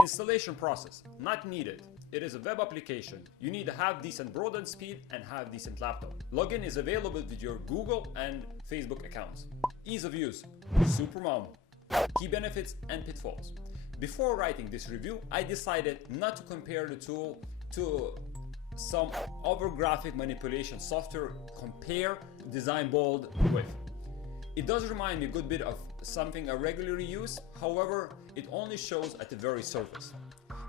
Installation process, not needed. It is a web application. You need to have decent broadband speed and have decent laptop. Login is available with your Google and Facebook accounts. Ease of use, super mom. Key benefits and pitfalls. Before writing this review, I decided not to compare the tool to some other graphic manipulation software compare DesignBold with. It does remind me a good bit of something I regularly use, however, it only shows at the very surface.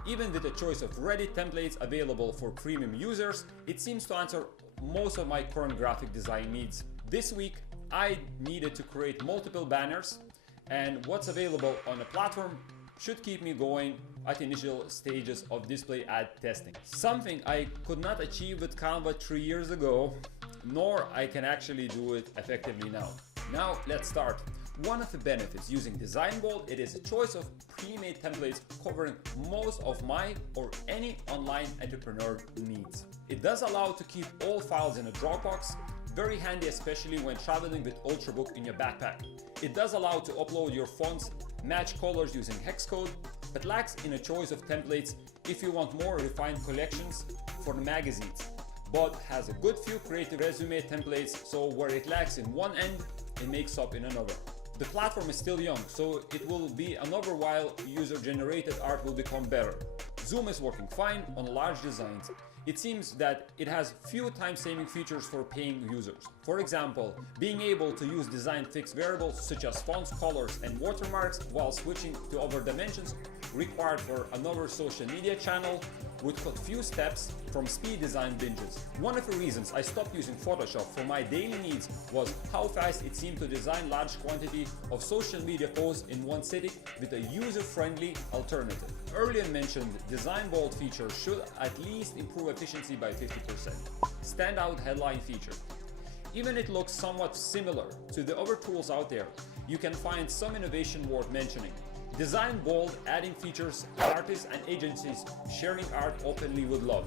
Even with a choice of ready templates available for premium users, it seems to answer most of my current graphic design needs. This week, I needed to create multiple banners, and what's available on the platform should keep me going at the initial stages of display ad testing. Something I could not achieve with Canva 3 years ago, nor I can actually do it effectively now. Now let's start. One of the benefits using DesignBold, it is a choice of pre-made templates covering most of my or any online entrepreneur needs. It does allow to keep all files in a Dropbox, very handy especially when traveling with Ultrabook in your backpack. It does allow to upload your fonts, match colors using hex code, but lacks in a choice of templates if you want more refined collections for the magazines, but has a good few creative resume templates, so where it lacks in one end, it makes up in another. The platform is still young, so it will be another while user-generated art will become better. Zoom is working fine on large designs. It seems that it has few time-saving features for paying users. For example, being able to use design fixed variables such as fonts, colors, and watermarks while switching to other dimensions required for another social media channel would cut few steps from speed design binges. One of the reasons I stopped using Photoshop for my daily needs was how fast it seemed to design large quantity of social media posts in one sitting with a user-friendly alternative. Earlier mentioned DesignBold feature should at least improve efficiency by 50%. Standout headline feature. Even it looks somewhat similar to the other tools out there, you can find some innovation worth mentioning. DesignBold adding features artists and agencies sharing art openly would love.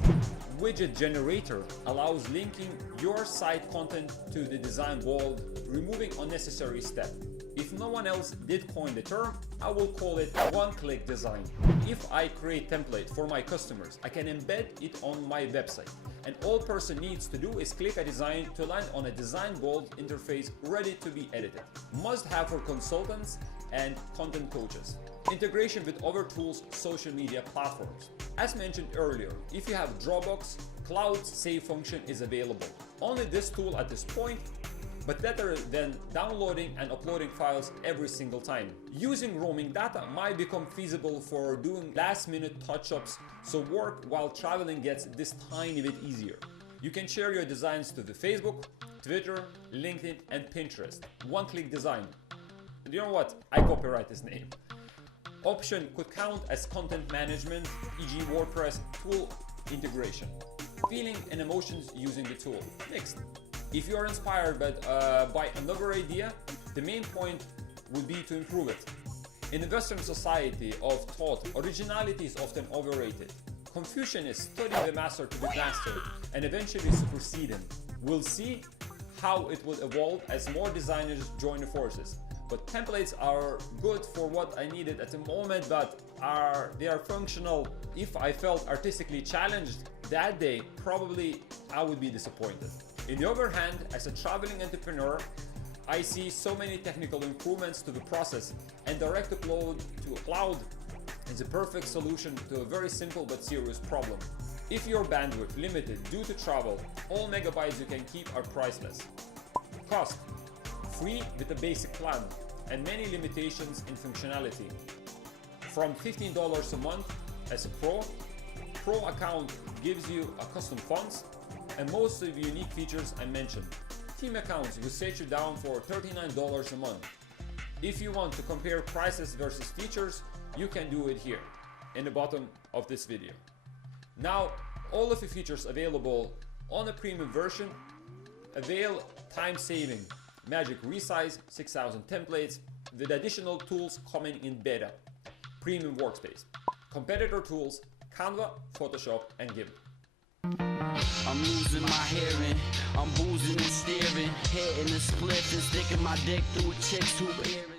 Widget generator allows linking your site content to the DesignBold, removing unnecessary steps. If no one else did coin the term, I will call it one-click design. If I create template for my customers, I can embed it on my website, and all person needs to do is click a design to land on a DesignBold interface ready to be edited. Must have for consultants and content coaches. Integration with other tools, social media platforms. As mentioned earlier, if you have Dropbox, Cloud Save function is available. Only this tool at this point, but better than downloading and uploading files every single time. Using roaming data might become feasible for doing last-minute touch-ups, so work while traveling gets this tiny bit easier. You can share your designs to the Facebook, Twitter, LinkedIn, and Pinterest. One-click design. You know what? I copyright this name. Option could count as content management, e.g. WordPress tool integration. Feeling and emotions using the tool. Mixed. If you are inspired by another idea, the main point would be to improve it. In the Western society of thought, originality is often overrated. Confucianists study the master to be mastered and eventually supersede him. We'll see how it will evolve as more designers join the forces. But templates are good for what I needed at the moment, but they are functional. If I felt artistically challenged that day, probably I would be disappointed. On the other hand, as a traveling entrepreneur, I see so many technical improvements to the process, and direct upload to a cloud is a perfect solution to a very simple but serious problem. If your bandwidth limited due to travel, all megabytes you can keep are priceless. Cost. Free with a basic plan, and many limitations in functionality. From $15 a month as a Pro account gives you a custom fonts and most of the unique features I mentioned. Team accounts will set you down for $39 a month. If you want to compare prices versus features, you can do it here in the bottom of this video. Now, all of the features available on the premium version avail time saving. Magic Resize 6000 templates with additional tools coming in beta. Premium workspace. Competitor tools, Canva, Photoshop, and GIMP. I'm losing my hearing, I'm boozing and staring, hitting a spliff and sticking my dick through a chick's hoop earring.